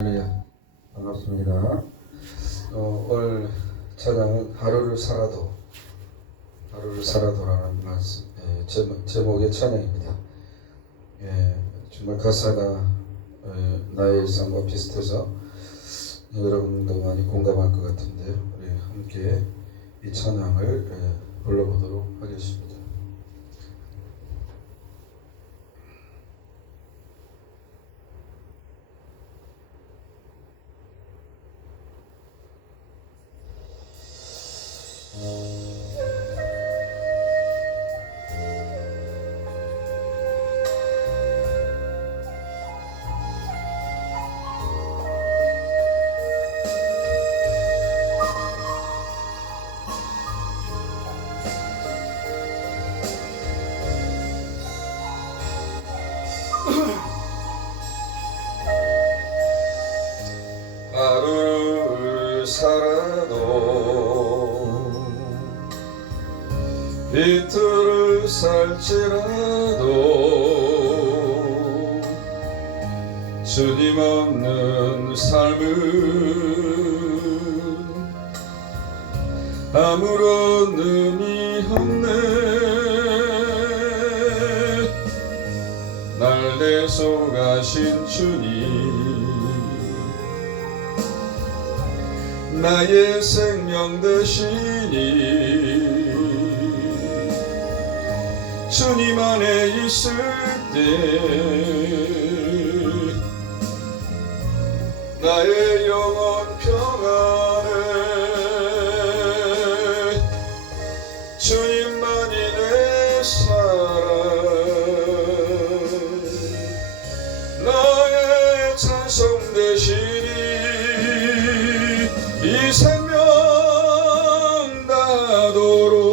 네, 반갑습니다. 오늘 찬양은 하루를 살아도라는 말씀, 제목의 찬양입니다. 정말 가사가 나의 일상과 비슷해서 여러분도 많이 공감할 것 같은데요. 우리 함께 이 찬양을 불러보도록 하겠습니다. 하루를 살아도 이틀을 살지라도 주님 없는 삶은 아무런 의미 없네. 날 대속하신 주님, 나의 생명 되시니 주님 안에 있을 때 나의 영혼 평안해. 주님만이 내 사랑, 나의 찬송 되시니 이 생명 다도록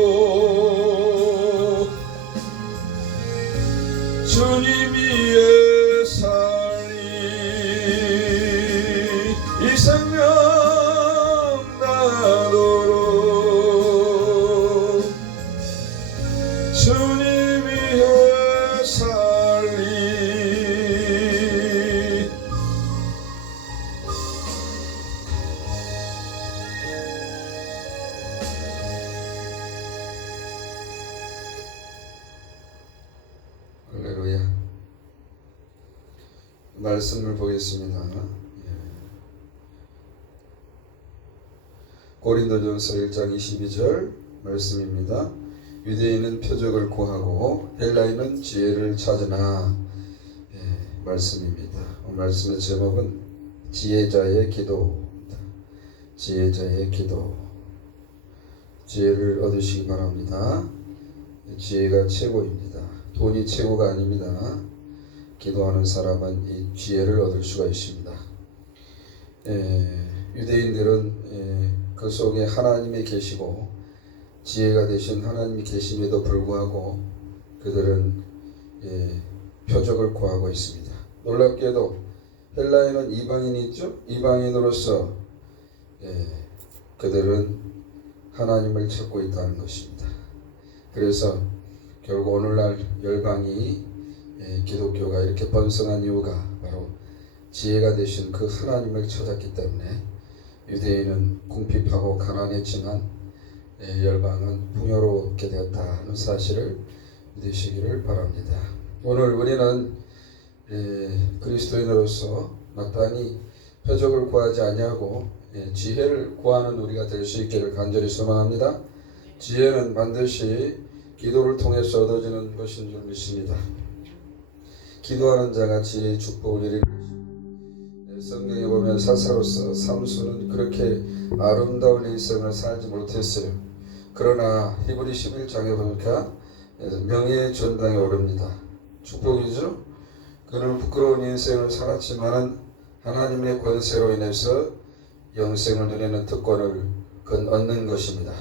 주님 위에 살리. 이 생명 다도록 주님 위에 살리. 할렐루야. 말씀을 보겠습니다. 고린도전서 1장 22절 말씀입니다. 유대인은 표적을 구하고 헬라인은 지혜를 찾으나. 말씀입니다. 말씀의 제목은 지혜자의 기도입니다. 지혜자의 기도. 지혜를 얻으시기 바랍니다. 지혜가 최고입니다. 돈이 최고가 아닙니다. 기도하는 사람은 이 지혜를 얻을 수가 있습니다. 유대인들은 그 속에 하나님이 계시고 지혜가 되신 하나님이 계심에도 불구하고 그들은 표적을 구하고 있습니다. 놀랍게도 헬라인은 이방인이 있죠. 이방인으로서 그들은 하나님을 찾고 있다는 것입니다. 그래서 결국 오늘날 열방이 기독교가 이렇게 번성한 이유가 바로 지혜가 되신 그 하나님을 찾았기 때문에 유대인은 궁핍하고 가난했지만 열방은 풍요롭게 되었다는 사실을 믿으시기를 바랍니다. 오늘 우리는 그리스도인으로서 마땅히 표적을 구하지 아니하고 지혜를 구하는 우리가 될 수 있기를 간절히 소망합니다. 지혜는 반드시 기도를 통해서 얻어지는 것인 줄 믿습니다. 기도하는 자가 지혜의 축복을 이루는 것입니다. 성경에 보면 사사로서 삼손은 그렇게 아름다운 인생을 살지 못했어요. 그러나 히브리 11장에 보니까 명예의 전당에 오릅니다. 축복이죠. 그는 부끄러운 인생을 살았지만 하나님의 권세로 인해서 영생을 누리는 특권을 얻는 것입니다.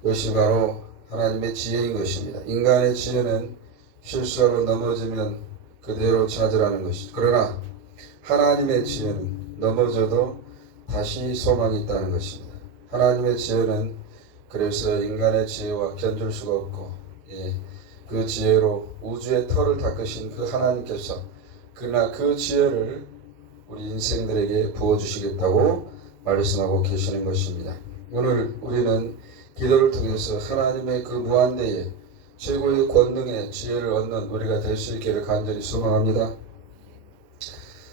그것이 바로 하나님의 지혜인 것입니다. 인간의 지혜는 실수하고 넘어지면 그대로 찾으라는 것이죠. 그러나 하나님의 지혜는 넘어져도 다시 소망이 있다는 것입니다. 하나님의 지혜는 그래서 인간의 지혜와 견줄 수가 없고 그 지혜로 우주의 털을 닦으신 그 하나님께서 그러나 그 지혜를 우리 인생들에게 부어주시겠다고 말씀하고 계시는 것입니다. 오늘 우리는 기도를 통해서 하나님의 그 무한대의 최고의 권능의 지혜를 얻는 우리가 될 수 있기를 간절히 소망합니다.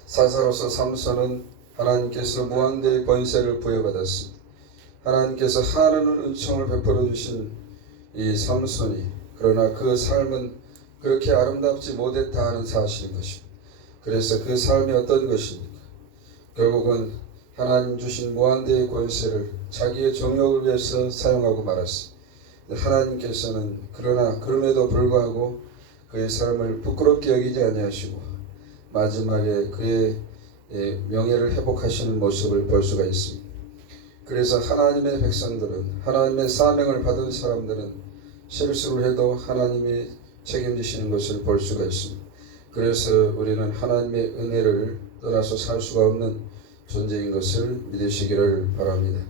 사사로서 삼손은 하나님께서 무한대의 권세를 부여받았습니다. 하나님께서 하나는 은총을 베풀어 주신 이 삼손이 그러나 그 삶은 그렇게 아름답지 못했다 하는 사실인 것입니다. 그래서 그 삶이 어떤 것입니까? 결국은 하나님 주신 무한대의 권세를 자기의 정욕을 위해서 사용하고 말았습니다. 하나님께서는 그러나 그럼에도 불구하고 그의 삶을 부끄럽게 여기지 아니하시고 마지막에 그의 명예를 회복하시는 모습을 볼 수가 있습니다. 그래서 하나님의 백성들은, 하나님의 사명을 받은 사람들은 실수를 해도 하나님이 책임지시는 것을 볼 수가 있습니다. 그래서 우리는 하나님의 은혜를 떠나서 살 수가 없는 존재인 것을 믿으시기를 바랍니다.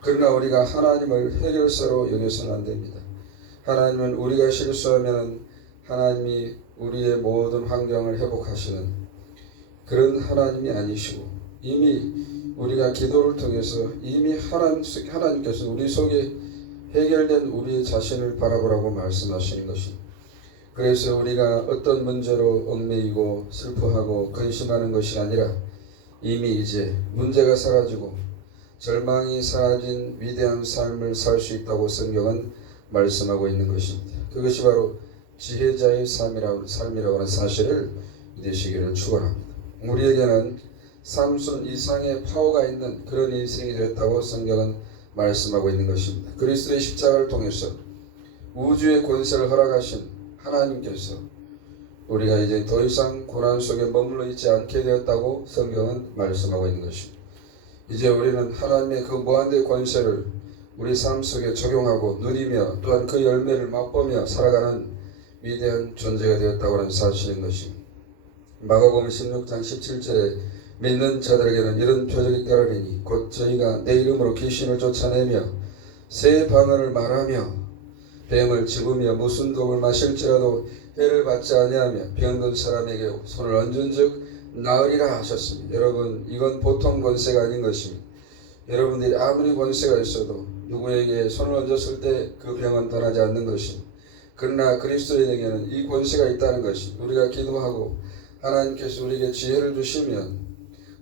그러나 우리가 하나님을 해결사로 여겨서는 안 됩니다. 하나님은 우리가 실수하면 하나님이 우리의 모든 환경을 회복하시는 그런 하나님이 아니시고, 이미 우리가 기도를 통해서 이미 하나님께서 우리 속에 해결된 우리 자신을 바라보라고 말씀하시는 것입니다. 그래서 우리가 어떤 문제로 얽매이고 슬퍼하고 근심하는 것이 아니라 이미 이제 문제가 사라지고 절망이 사라진 위대한 삶을 살 수 있다고 성경은 말씀하고 있는 것입니다. 그것이 바로 지혜자의 삶이라고 하는 사실을 믿으시기를 축원합니다. 우리에게는 삼손 이상의 파워가 있는 그런 인생이 되었다고 성경은 말씀하고 있는 것입니다. 그리스도의 십자가를 통해서 우주의 권세를 허락하신 하나님께서 우리가 이제 더 이상 고난 속에 머물러 있지 않게 되었다고 성경은 말씀하고 있는 것입니다. 이제 우리는 하나님의 그 무한대의 권세를 우리 삶 속에 적용하고 누리며 또한 그 열매를 맛보며 살아가는 위대한 존재가 되었다고 하는 사실인 것입니다. 마가복음 16장 17절에 믿는 자들에게는 이런 표적이 따르리니 곧 저희가 내 이름으로 귀신을 쫓아내며 새 방언을 말하며 뱀을 집으며 무슨 독을 마실지라도 해를 받지 아니하며 병든 사람에게 손을 얹은즉 나으리라 하셨습니다. 여러분, 이건 보통 권세가 아닌 것입니다. 여러분들이 아무리 권세가 있어도 누구에게 손을 얹었을 때 그 병은 떠나지 않는 것입니다. 그러나 그리스도인에게는 이 권세가 있다는 것입니다. 우리가 기도하고 하나님께서 우리에게 지혜를 주시면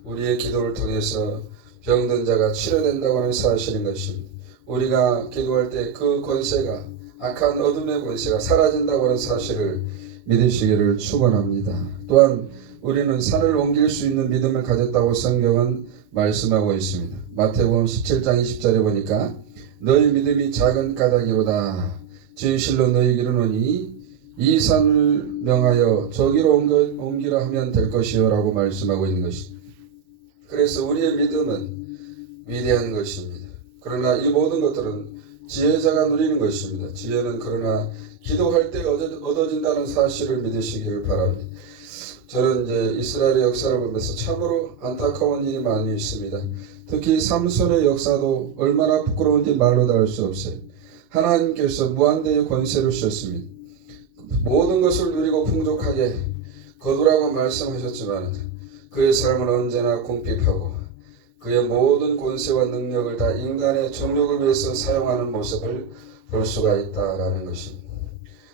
우리의 기도를 통해서 병든 자가 치료된다고 하는 사실인 것입니다. 우리가 기도할 때 그 권세가, 악한 어둠의 권세가 사라진다고 하는 사실을 믿으시기를 축원합니다. 또한 우리는 산을 옮길 수 있는 믿음을 가졌다고 성경은 말씀하고 있습니다. 마태복음 17장 20절에 보니까 너희 믿음이 작은 까닭이로다. 진실로 너희에게 이르노니 이 산을 명하여 저기로 옮기라 하면 될 것이요 라고 말씀하고 있는 것입니다. 그래서 우리의 믿음은 위대한 것입니다. 그러나 이 모든 것들은 지혜자가 누리는 것입니다. 지혜는 그러나 기도할 때 얻어진다는 사실을 믿으시기를 바랍니다. 저는 이제 이스라엘의 역사를 보면서 참으로 안타까운 일이 많이 있습니다. 특히 삼손의 역사도 얼마나 부끄러운지 말로 다 할 수 없어요. 하나님께서 무한대의 권세를 주셨습니다. 모든 것을 누리고 풍족하게 거두라고 말씀하셨지만 그의 삶은 언제나 궁핍하고 그의 모든 권세와 능력을 다 인간의 정욕을 위해서 사용하는 모습을 볼 수가 있다라는 것입니다.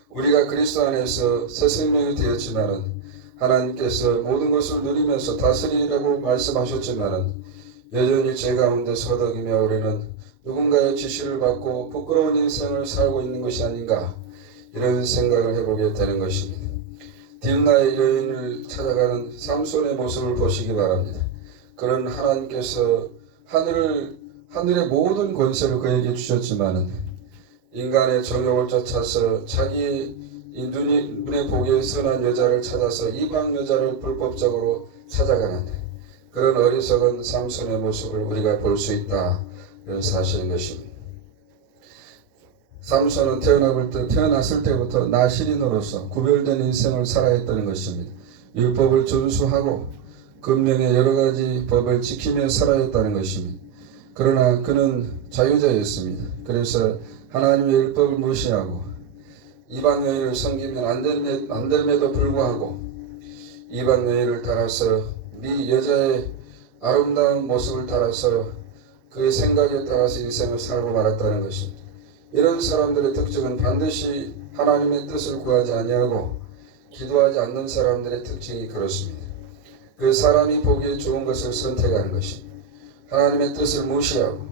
우리가 그리스도 안에서 새 생명이 되었지만은 하나님께서 모든 것을 누리면서 다스리라고 말씀하셨지만은 여전히 죄 가운데 서덕이며 우리는 누군가의 지시를 받고 부끄러운 인생을 살고 있는 것이 아닌가 이런 생각을 해보게 되는 것입니다. 딥나의 여인을 찾아가는 삼손의 모습을 보시기 바랍니다. 그런 하나님께서 하늘의 모든 권세를 그에게 주셨지만은 인간의 정욕을 쫓아서 자기 눈에 보기에 선한 여자를 찾아서 이방 여자를 불법적으로 찾아가는 그런 어리석은 삼손의 모습을 우리가 볼 수 있다. 이런 사실인 것입니다. 삼손은 태어났을 때부터 나실인으로서 구별된 인생을 살아야 했다는 것입니다. 율법을 준수하고 금령의 여러 가지 법을 지키며 살아야 했다는 것입니다. 그러나 그는 자유자였습니다. 그래서 하나님의 율법을 무시하고 이방 여인을 섬기면 안 됨에도 불구하고 이방 여인을 따라서 네 여자의 아름다운 모습을 따라서 그의 생각에 따라서 인생을 살고 말았다는 것입니다. 이런 사람들의 특징은 반드시 하나님의 뜻을 구하지 아니하고 기도하지 않는 사람들의 특징이 그렇습니다. 그 사람이 보기에 좋은 것을 선택하는 것입니다. 하나님의 뜻을 무시하고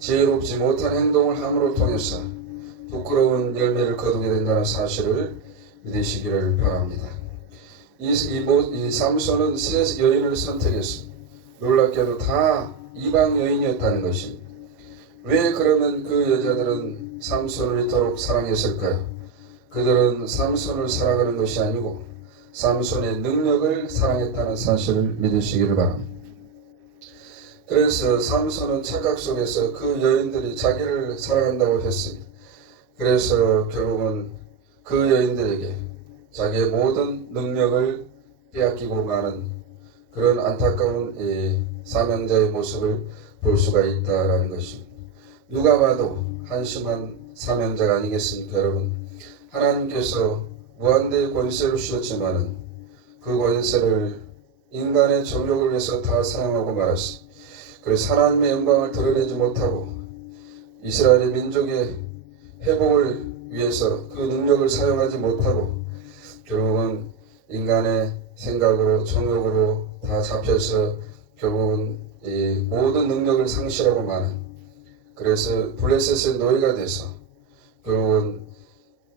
지혜롭지 못한 행동을 함으로 통해서 부끄러운 열매를 거두게 된다는 사실을 믿으시기를 바랍니다. 이 삼손은 세 여인을 선택했습니다. 놀랍게도 다 이방 여인이었다는 것입니다. 왜 그러면 그 여자들은 삼손을 이토록 사랑했을까요? 그들은 삼손을 사랑하는 것이 아니고 삼손의 능력을 사랑했다는 사실을 믿으시기를 바랍니다. 그래서 삼손은 착각 속에서 그 여인들이 자기를 사랑한다고 했습니다. 그래서 결국은 그 여인들에게 자기의 모든 능력을 빼앗기고 마는 그런 안타까운 사명자의 모습을 볼 수가 있다라는 것입니다. 누가 봐도 한심한 사명자가 아니겠습니까, 여러분? 하나님께서 무한대의 권세를 주셨지만은 그 권세를 인간의 정욕을 위해서 다 사용하고 말았습니다. 그래서 하나님의 영광을 드러내지 못하고 이스라엘의 민족의 회복을 위해서 그 능력을 사용하지 못하고 결국은 인간의 생각으로 정욕으로 다 잡혀서 결국은 이 모든 능력을 상실하고 마는, 그래서 블레셋의 노예가 돼서 결국은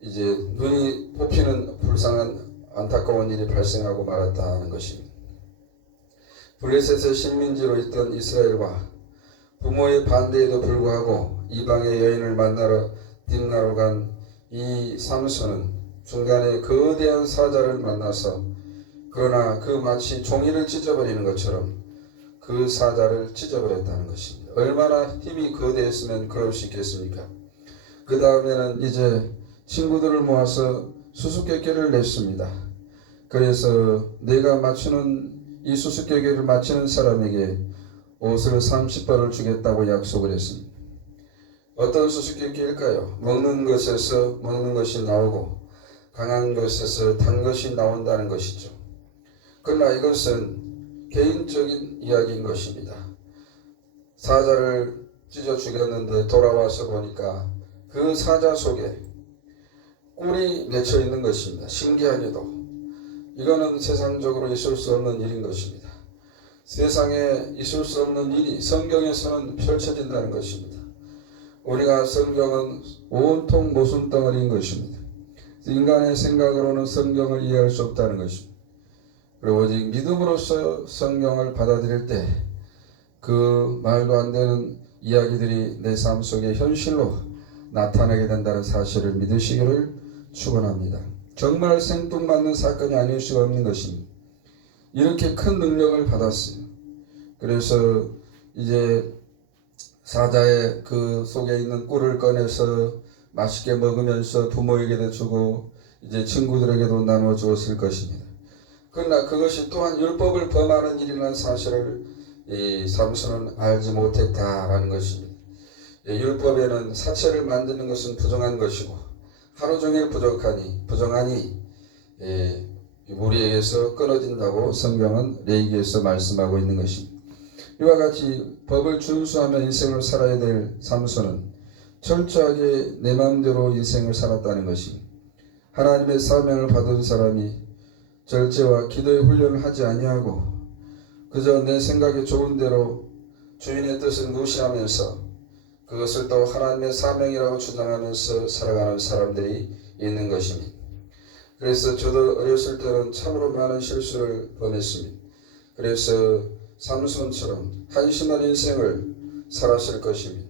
이제 눈이 뽑히는 불쌍한 안타까운 일이 발생하고 말았다는 것입니다. 블레셋의 식민지로 있던 이스라엘과 부모의 반대에도 불구하고 이방의 여인을 만나러 딥나로 간 이 삼손은 중간에 거대한 사자를 만나서 그러나 그 마치 종이를 찢어버리는 것처럼 그 사자를 찢어버렸다는 것입니다. 얼마나 힘이 거대했으면 그럴 수 있겠습니까? 그 다음에는 이제 친구들을 모아서 수수께끼를 냈습니다. 그래서 내가 맞추는 이 수수께끼를 맞히는 사람에게 옷을 30벌을 주겠다고 약속을 했습니다. 어떤 수수께끼일까요? 먹는 것에서 먹는 것이 나오고 강한 것에서 단 것이 나온다는 것이죠. 그러나 이것은 개인적인 이야기인 것입니다. 사자를 찢어 죽였는데 돌아와서 보니까 그 사자 속에 꿀이 맺혀 있는 것입니다. 신기하게도 이거는 세상적으로 있을 수 없는 일인 것입니다. 세상에 있을 수 없는 일이 성경에서는 펼쳐진다는 것입니다. 우리가 성경은 온통 모순덩어리인 것입니다. 인간의 생각으로는 성경을 이해할 수 없다는 것입니다. 그리고 오직 믿음으로써 성경을 받아들일 때 그 말도 안 되는 이야기들이 내 삶 속에 현실로 나타나게 된다는 사실을 믿으시기를 축원합니다. 정말 생뚱맞는 사건이 아닐 수가 없는 것입니다. 이렇게 큰 능력을 받았어요. 그래서 이제 사자의 그 속에 있는 꿀을 꺼내서 맛있게 먹으면서 부모에게도 주고 이제 친구들에게도 나누어 주었을 것입니다. 그러나 그것이 또한 율법을 범하는 일이라는 사실을 이 삼손은 알지 못했다라는 것입니다. 율법에는 사체를 만드는 것은 부정한 것이고 하루 종일 부정하니 우리에게서 끊어진다고 성경은 레위기에서 말씀하고 있는 것입니다. 이와 같이 법을 준수하며 인생을 살아야 될 삼손은 철저하게 내 마음대로 인생을 살았다는 것입니다. 하나님의 사명을 받은 사람이 절제와 기도의 훈련을 하지 아니하고 그저 내 생각이 좋은 대로 주인의 뜻을 무시하면서 그것을 또 하나님의 사명이라고 주장하면서 살아가는 사람들이 있는 것입니다. 그래서 저도 어렸을 때는 참으로 많은 실수를 범했습니다. 그래서 삼손처럼 한심한 인생을 살았을 것입니다.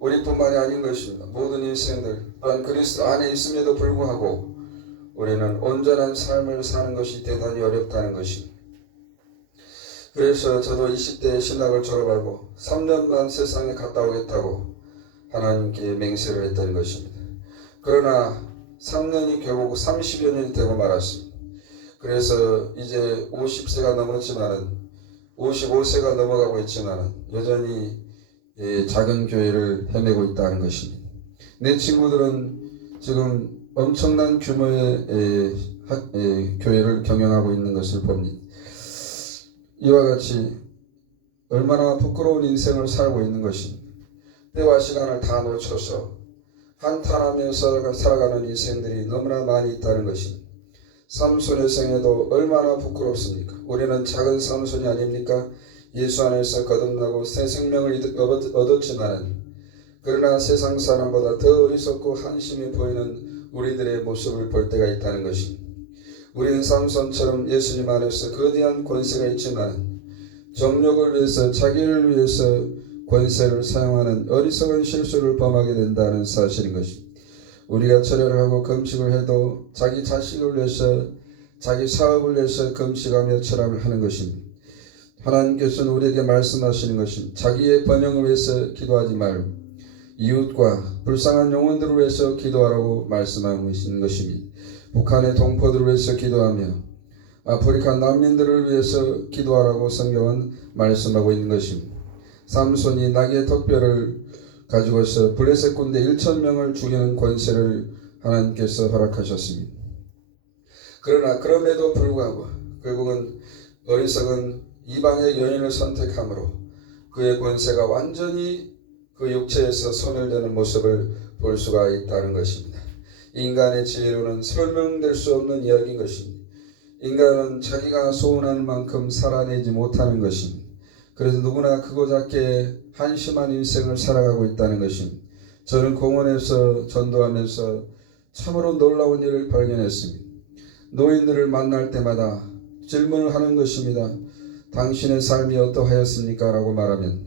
우리뿐만이 아닌 것입니다. 모든 인생들 또한 그리스도 안에 있음에도 불구하고 우리는 온전한 삶을 사는 것이 대단히 어렵다는 것입니다. 그래서 저도 20대에 신학을 졸업하고 3년만 세상에 갔다 오겠다고 하나님께 맹세를 했던 것입니다. 그러나 3년이 결국 30여 년이 되고 말았습니다. 그래서 이제 50세가 넘었지만은 55세가 넘어가고 있지만은 여전히 작은 교회를 헤매고 있다는 것입니다. 내 친구들은 지금 엄청난 규모의 교회를 경영하고 있는 것을 봅니다. 이와 같이 얼마나 부끄러운 인생을 살고 있는 것입니다. 때와 시간을 다 놓쳐서 한탄하며 살아가는 인생들이 너무나 많이 있다는 것입니다. 삼손의 생애도 얼마나 부끄럽습니까? 우리는 작은 삼손이 아닙니까? 예수 안에서 거듭나고 새 생명을 얻었지만 그러나 세상 사람보다 더 어리석고 한심해 보이는 우리들의 모습을 볼 때가 있다는 것입니다. 우리는 삼손처럼 예수님 안에서 거대한 권세가 있지만 정욕을 위해서 자기를 위해서 권세를 사용하는 어리석은 실수를 범하게 된다는 사실인 것입니다. 우리가 철회를 하고 금식을 해도 자기 자식을 위해서 자기 사업을 위해서 금식하며 철학을 하는 것입니다. 하나님께서는 우리에게 말씀하시는 것입니다. 자기의 번영을 위해서 기도하지 말고 이웃과 불쌍한 영혼들을 위해서 기도하라고 말씀하고 있는 것입니다. 북한의 동포들을 위해서 기도하며 아프리카 난민들을 위해서 기도하라고 성경은 말씀하고 있는 것입니다. 삼손이 나귀의 턱뼈를 가지고서 블레셋 군대 1,000명을 죽이는 권세를 하나님께서 허락하셨습니다. 그러나 그럼에도 불구하고 결국은 어리석은 이방의 여인을 선택함으로 그의 권세가 완전히 그 육체에서 소멸되는 모습을 볼 수가 있다는 것입니다. 인간의 지혜로는 설명될 수 없는 이야기인 것입니다. 인간은 자기가 소원하는 만큼 살아내지 못하는 것입니다. 그래서 누구나 크고 작게 한심한 인생을 살아가고 있다는 것입니다. 저는 공원에서 전도하면서 참으로 놀라운 일을 발견했습니다. 노인들을 만날 때마다 질문을 하는 것입니다. 당신의 삶이 어떠하였습니까? 라고 말하면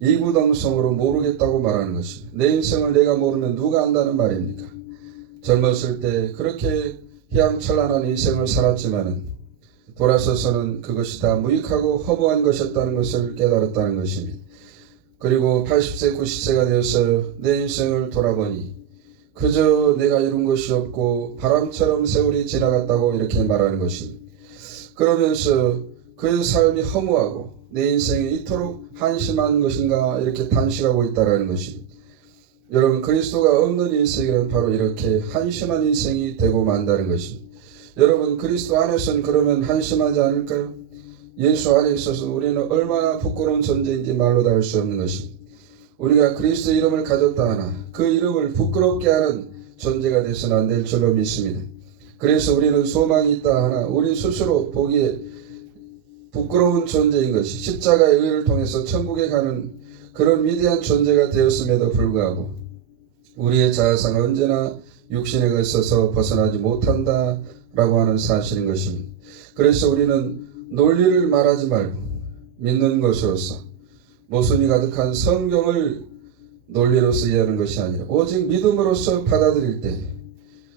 이구동성으로 모르겠다고 말하는 것입니다. 내 인생을 내가 모르면 누가 안다는 말입니까? 젊었을 때 그렇게 희망찬란한 인생을 살았지만은 돌아서서는 그것이 다 무익하고 허무한 것이었다는 것을 깨달았다는 것입니다. 그리고 80세, 90세가 되어서 내 인생을 돌아보니 그저 내가 이룬 것이 없고 바람처럼 세월이 지나갔다고 이렇게 말하는 것입니다. 그러면서 그 삶이 허무하고 내 인생이 이토록 한심한 것인가 이렇게 탄식하고 있다는 것입니다. 여러분, 그리스도가 없는 인생은 바로 이렇게 한심한 인생이 되고 만다는 것입니다. 여러분, 그리스도 안에서는 그러면 한심하지 않을까요? 예수 안에 있어서 우리는 얼마나 부끄러운 존재인지 말로 다 할 수 없는 것입니다. 우리가 그리스도 이름을 가졌다 하나 그 이름을 부끄럽게 하는 존재가 되서는 안 될 줄로 믿습니다. 그래서 우리는 소망이 있다 하나 우리 스스로 보기에 부끄러운 존재인 것이 십자가의 의를 통해서 천국에 가는 그런 위대한 존재가 되었음에도 불구하고 우리의 자아상은 언제나 육신에 있어서 벗어나지 못한다라고 하는 사실인 것입니다. 그래서 우리는 논리를 말하지 말고 믿는 것으로서 모순이 가득한 성경을 논리로서 이해하는 것이 아니라 오직 믿음으로써 받아들일 때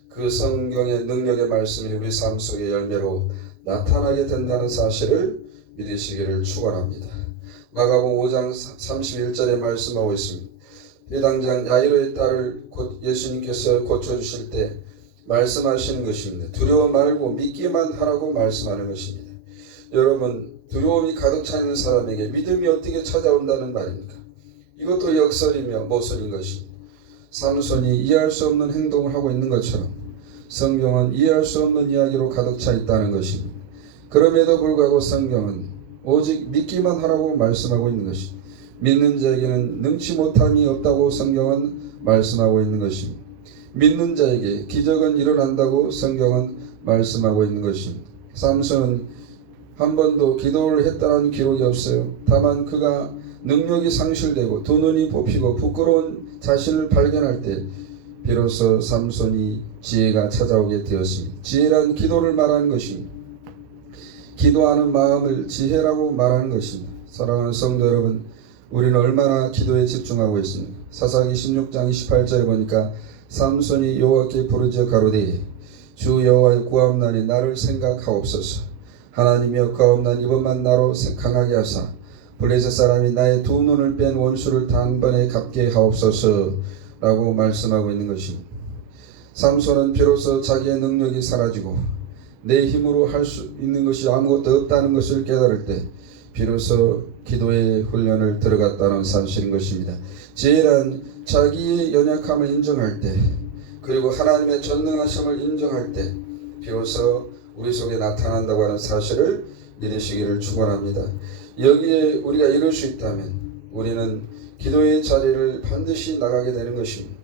그 성경의 능력의 말씀이 우리 삶 속의 열매로 나타나게 된다는 사실을 믿으시기를 축원합니다. 마가복음 5장 31절에 말씀하고 있습니다. 회당장 야이로의 딸을 예수님께서 고쳐주실 때 말씀하시는 것입니다. 두려워 말고 믿기만 하라고 말씀하는 것입니다. 여러분, 두려움이 가득 차 있는 사람에게 믿음이 어떻게 찾아온다는 말입니까? 이것도 역설이며 모순인 것입니다. 삼손이 이해할 수 없는 행동을 하고 있는 것처럼 성경은 이해할 수 없는 이야기로 가득 차 있다는 것입니다. 그럼에도 불구하고 성경은 오직 믿기만 하라고 말씀하고 있는 것입니다. 믿는 자에게는 능치 못함이 없다고 성경은 말씀하고 있는 것입니다. 믿는 자에게 기적은 일어난다고 성경은 말씀하고 있는 것입니다. 삼손은 한 번도 기도를 했다는 기록이 없어요. 다만 그가 능력이 상실되고 두 눈이 뽑히고 부끄러운 자신을 발견할 때 비로소 삼손이 지혜가 찾아오게 되었습니다. 지혜란 기도를 말하는 것입니다. 기도하는 마음을 지혜라고 말하는 것입니다. 사랑하는 성도 여러분, 우리는 얼마나 기도에 집중하고 있습니까? 사사기 16장 28절에 보니까 삼손이 여호와께 부르짖어 가로되 주 여호와의 구하옵나니 나를 생각하옵소서. 하나님이여 가옵나니 이번만 나로 강하게 하사 블레셋 사람이 나의 두 눈을 뺀 원수를 단번에 갚게 하옵소서 라고 말씀하고 있는 것입니다. 삼손은 비로소 자기의 능력이 사라지고 내 힘으로 할 수 있는 것이 아무것도 없다는 것을 깨달을 때 비로소 기도의 훈련을 들어갔다는 사실인 것입니다. 지혜란 자기의 연약함을 인정할 때 그리고 하나님의 전능하심을 인정할 때 비로소 우리 속에 나타난다고 하는 사실을 믿으시기를 축원합니다. 여기에 우리가 이룰 수 있다면 우리는 기도의 자리를 반드시 나가게 되는 것입니다.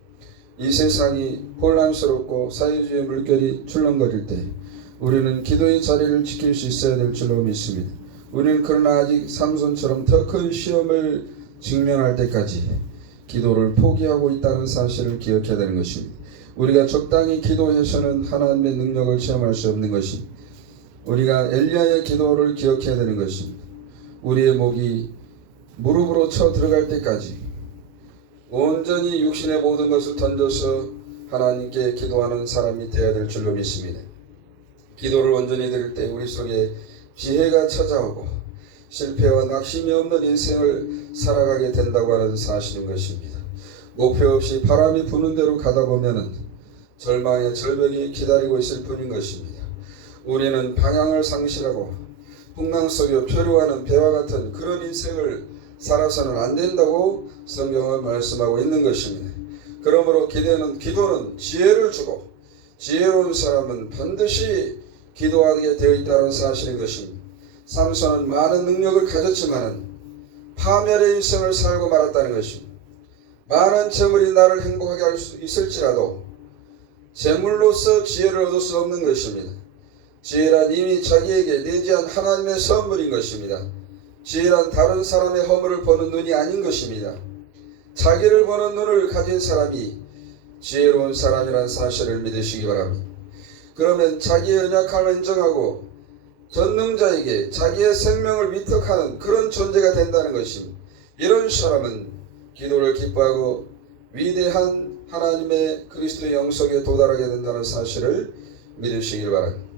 이 세상이 혼란스럽고 사회주의 물결이 출렁거릴 때 우리는 기도의 자리를 지킬 수 있어야 될 줄로 믿습니다. 우리는 그러나 아직 삼손처럼 더 큰 시험을 직면할 때까지 기도를 포기하고 있다는 사실을 기억해야 되는 것입니다. 우리가 적당히 기도해서는 하나님의 능력을 체험할 수 없는 것입니다. 우리가 엘리야의 기도를 기억해야 되는 것입니다. 우리의 목이 무릎으로 쳐 들어갈 때까지 온전히 육신의 모든 것을 던져서 하나님께 기도하는 사람이 되어야 될 줄로 믿습니다. 기도를 온전히 드릴 때 우리 속에 지혜가 찾아오고 실패와 낙심이 없는 인생을 살아가게 된다고 하는 사실인 것입니다. 목표 없이 바람이 부는 대로 가다 보면은 절망의 절벽이 기다리고 있을 뿐인 것입니다. 우리는 방향을 상실하고 풍랑 속에 표류하는 배와 같은 그런 인생을 살아서는 안 된다고 성경은 말씀하고 있는 것입니다. 그러므로 기도는 지혜를 주고 지혜로운 사람은 반드시 기도하게 되어 있다는 사실인 것입니다. 삼손은 많은 능력을 가졌지만 파멸의 인생을 살고 말았다는 것입니다. 많은 재물이 나를 행복하게 할 수 있을지라도 재물로서 지혜를 얻을 수 없는 것입니다. 지혜란 이미 자기에게 내지한 하나님의 선물인 것입니다. 지혜란 다른 사람의 허물을 보는 눈이 아닌 것입니다. 자기를 보는 눈을 가진 사람이 지혜로운 사람이란 사실을 믿으시기 바랍니다. 그러면 자기의 연약함을 인정하고 전능자에게 자기의 생명을 위탁하는 그런 존재가 된다는 것입니다. 이런 사람은 기도를 기뻐하고 위대한 하나님의 그리스도의 영성에 도달하게 된다는 사실을 믿으시길 바랍니다.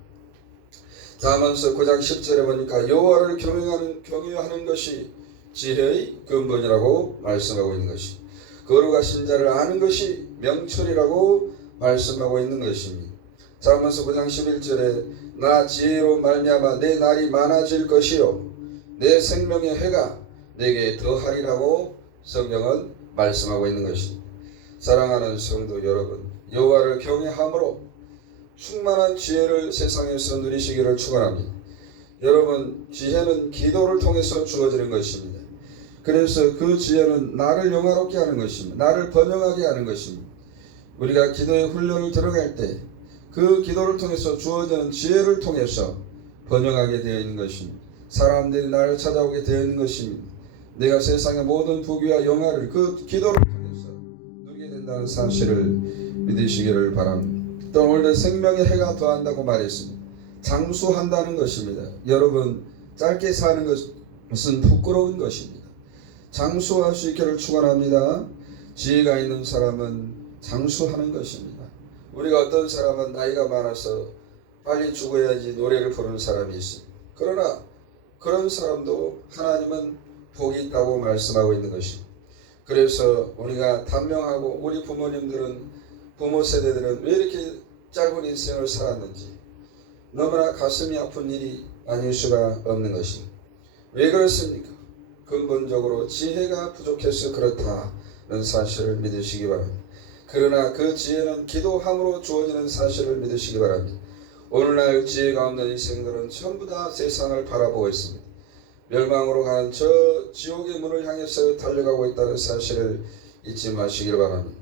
다음은서 9장 10절에 보니까 여호와를 경외하는 것이 지혜의 근본이라고 말씀하고 있는 것입니다. 거룩하신 자를 아는 것이 명철이라고 말씀하고 있는 것입니다. 잠언서 9장 11절에 나 지혜로 말미암아 내 날이 많아질 것이요 내 생명의 해가 내게 더하리라고 성경은 말씀하고 있는 것입니다. 사랑하는 성도 여러분, 여호와를 경외함으로 충만한 지혜를 세상에서 누리시기를 축원합니다. 여러분, 지혜는 기도를 통해서 주어지는 것입니다. 그래서 그 지혜는 나를 영화롭게 하는 것입니다. 나를 번영하게 하는 것입니다. 우리가 기도의 훈련을 들어갈 때 그 기도를 통해서 주어지는 지혜를 통해서 번영하게 되어 있는 것입니다. 사람들이 나를 찾아오게 되어 있는 것입니다. 내가 세상의 모든 부귀와 영화를 그 기도를 통해서 누리게 된다는 사실을 믿으시기를 바랍니다. 또 원래 생명의 해가 더한다고 말했습니다. 장수한다는 것입니다. 여러분, 짧게 사는 것은 부끄러운 것입니다. 장수할 수 있기를 축원합니다. 지혜가 있는 사람은 장수하는 것입니다. 우리가 어떤 사람은 나이가 많아서 빨리 죽어야지 노래를 부르는 사람이 있습니다. 그러나 그런 사람도 하나님은 복이 있다고 말씀하고 있는 것입니다. 그래서 우리가 단명하고 우리 부모 세대들은 왜 이렇게 짧은 인생을 살았는지 너무나 가슴이 아픈 일이 아닐 수가 없는 것입니다. 왜 그렇습니까? 근본적으로 지혜가 부족해서 그렇다는 사실을 믿으시기 바랍니다. 그러나 그 지혜는 기도함으로 주어지는 사실을 믿으시기 바랍니다. 오늘날 지혜가 없는 인생들은 전부 다 세상을 바라보고 있습니다. 멸망으로 가는 저 지옥의 문을 향해서 달려가고 있다는 사실을 잊지 마시길 바랍니다.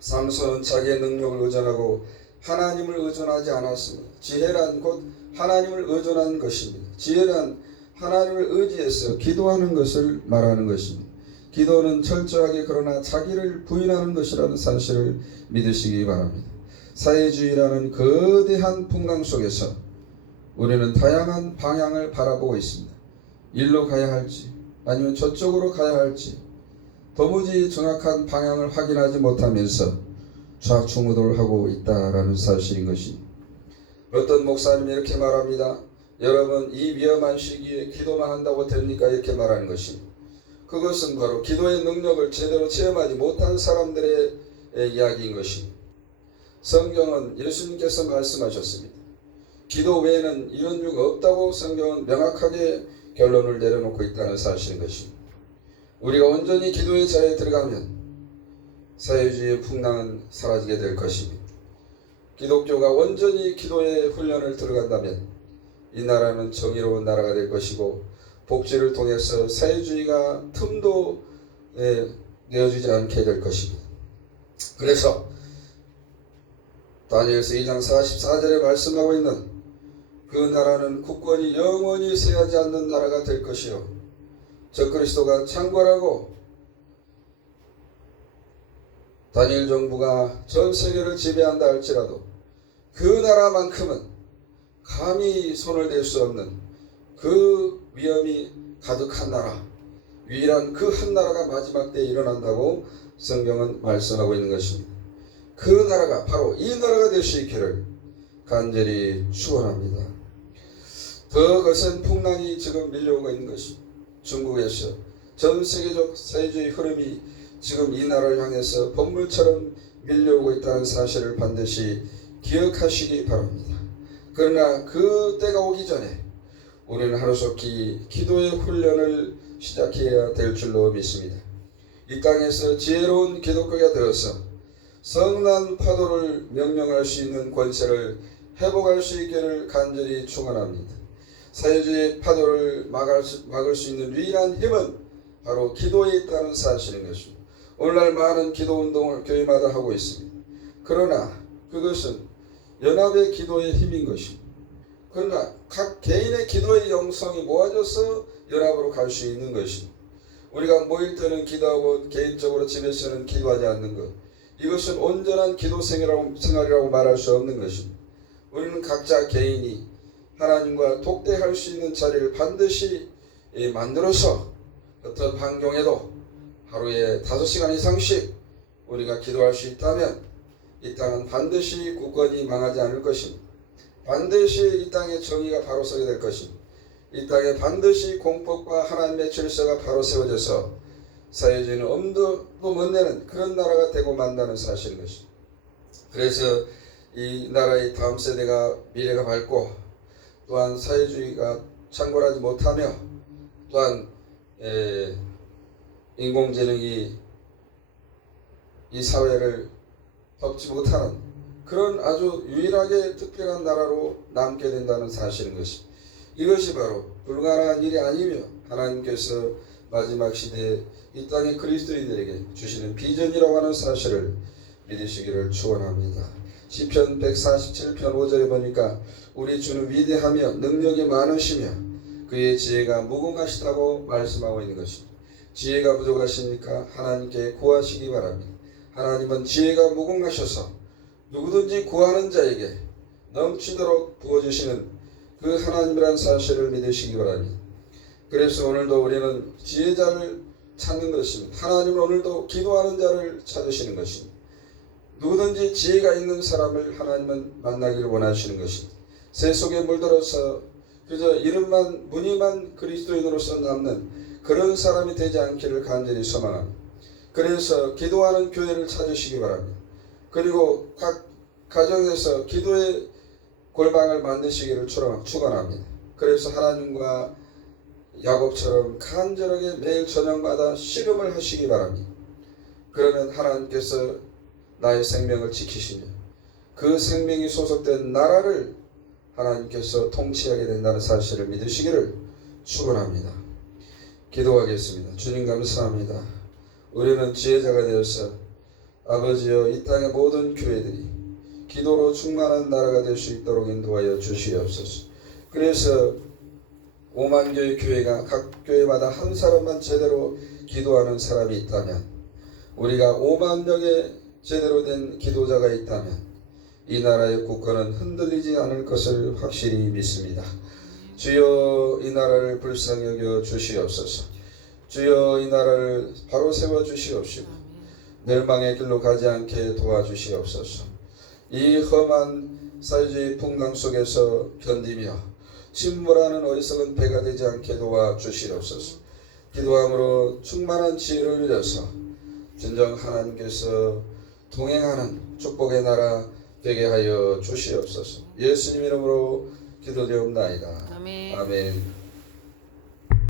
삼손은 자기의 능력을 의존하고 하나님을 의존하지 않았습니다. 지혜란 곧 하나님을 의존한 것입니다. 지혜란 하나님을 의지해서 기도하는 것을 말하는 것입니다. 기도는 철저하게 그러나 자기를 부인하는 것이라는 사실을 믿으시기 바랍니다. 사회주의라는 거대한 풍랑 속에서 우리는 다양한 방향을 바라보고 있습니다. 일로 가야 할지 아니면 저쪽으로 가야 할지 도무지 정확한 방향을 확인하지 못하면서 좌충우돌 하고 있다라는 사실인 것입니다. 어떤 목사님이 이렇게 말합니다. 여러분, 이 위험한 시기에 기도만 한다고 됩니까? 이렇게 말하는 것입니다. 그것은 바로 기도의 능력을 제대로 체험하지 못한 사람들의 이야기인 것입니다. 성경은 예수님께서 말씀하셨습니다. 기도 외에는 이런 이유가 없다고 성경은 명확하게 결론을 내려놓고 있다는 사실인 것입니다. 우리가 온전히 기도의 자리에 들어가면 사회주의의 풍랑은 사라지게 될 것입니다. 기독교가 온전히 기도의 훈련을 들어간다면 이 나라는 정의로운 나라가 될 것이고 복지를 통해서 사회주의가 틈도 내어주지 않게 될 것입니다. 그래서 다니엘서 2장 44절에 말씀하고 있는 그 나라는 국권이 영원히 쇠하지 않는 나라가 될 것이요 적그리스도가 창궐하고 다니엘 정부가 전 세계를 지배한다 할지라도 그 나라만큼은 감히 손을 댈 수 없는 그 위험이 가득한 나라, 유일한 그 한 나라가 마지막 때에 일어난다고 성경은 말씀하고 있는 것입니다. 그 나라가 바로 이 나라가 될 수 있기를 간절히 축원합니다. 더 거센 풍랑이 지금 밀려오고 있는 것입니다. 중국에서 전 세계적 사회주의 흐름이 지금 이 나라를 향해서 번물처럼 밀려오고 있다는 사실을 반드시 기억하시기 바랍니다. 그러나 그 때가 오기 전에 우리는 하루속히 기도의 훈련을 시작해야 될 줄로 믿습니다. 이 땅에서 지혜로운 기독교가 되어서 성난 파도를 명령할 수 있는 권세를 회복할 수 있기를 간절히 축원합니다. 사회주의 파도를 막을 수 있는 유일한 힘은 바로 기도에 있다는 사실인 것입니다. 오늘날 많은 기도운동을 교회마다 하고 있습니다. 그러나 그것은 연합의 기도의 힘인 것입니다. 그러나 각 개인의 기도의 영성이 모아져서 연합으로 갈 수 있는 것입니다. 우리가 모일 때는 기도하고 개인적으로 집에서는 기도하지 않는 것, 이것은 온전한 기도 생활이라고 말할 수 없는 것입니다. 우리는 각자 개인이 하나님과 독대할 수 있는 자리를 반드시 만들어서 어떤 환경에도 하루에 5시간 이상씩 우리가 기도할 수 있다면 이 땅은 반드시 국권이 망하지 않을 것입니다. 반드시 이 땅에 정의가 바로 서게 될 것입니다. 이 땅에 반드시 공법과 하나님의 질서가 바로 세워져서 사회주의는 엄두도 못 내는 그런 나라가 되고 만다는 사실인 것입니다. 그래서 이 나라의 다음 세대가 미래가 밝고 또한 사회주의가 창궐하지 못하며 또한 인공지능이 이 사회를 덮지 못하는 그런 아주 유일하게 특별한 나라로 남게 된다는 사실인 것입니다. 이것이 바로 불가능한 일이 아니며 하나님께서 마지막 시대에 이 땅의 그리스도인들에게 주시는 비전이라고 하는 사실을 믿으시기를 축원합니다. 시편 147편 5절에 보니까 우리 주는 위대하며 능력이 많으시며 그의 지혜가 무궁하시다고 말씀하고 있는 것입니다. 지혜가 부족하십니까? 하나님께 구하시기 바랍니다. 하나님은 지혜가 무궁하셔서 누구든지 구하는 자에게 넘치도록 부어주시는 그 하나님이라는 사실을 믿으시기 바랍니다. 그래서 오늘도 우리는 지혜자를 찾는 것입니다. 하나님은 오늘도 기도하는 자를 찾으시는 것입니다. 누구든지 지혜가 있는 사람을 하나님은 만나기를 원하시는 것입니다. 새 속에 물들어서 그저 이름만 무늬만 그리스도인으로서 남는 그런 사람이 되지 않기를 간절히 소망합니다. 그래서 기도하는 교회를 찾으시기 바랍니다. 그리고 각 가정에서 기도의 골방을 만드시기를 축원합니다. 그래서 하나님과 야곱처럼 간절하게 매일 저녁마다 씨름을 하시기 바랍니다. 그러면 하나님께서 나의 생명을 지키시며 그 생명이 소속된 나라를 하나님께서 통치하게 된다는 사실을 믿으시기를 축원합니다. 기도하겠습니다. 주님 감사합니다. 우리는 지혜자가 되어서 아버지여 이 땅의 모든 교회들이 기도로 충만한 나라가 될 수 있도록 인도하여 주시옵소서. 그래서 5만 교의 교회가 각 교회마다 한 사람만 제대로 기도하는 사람이 있다면 우리가 5만 명의 제대로 된 기도자가 있다면 이 나라의 국가는 흔들리지 않을 것을 확실히 믿습니다. 주여 이 나라를 불쌍히 여겨 주시옵소서. 주여 이 나라를 바로 세워 주시옵시고 멸망의 길로 가지 않게 도와주시옵소서. 이 험한 사회주의 풍랑 속에서 견디며 침몰하는 어리석은 배가 되지 않게 도와주시옵소서. 기도함으로 충만한 지혜를 누려서 진정 하나님께서 동행하는 축복의 나라 되게 하여 주시옵소서. 예수님 이름으로 기도되옵나이다. 아멘. 아멘.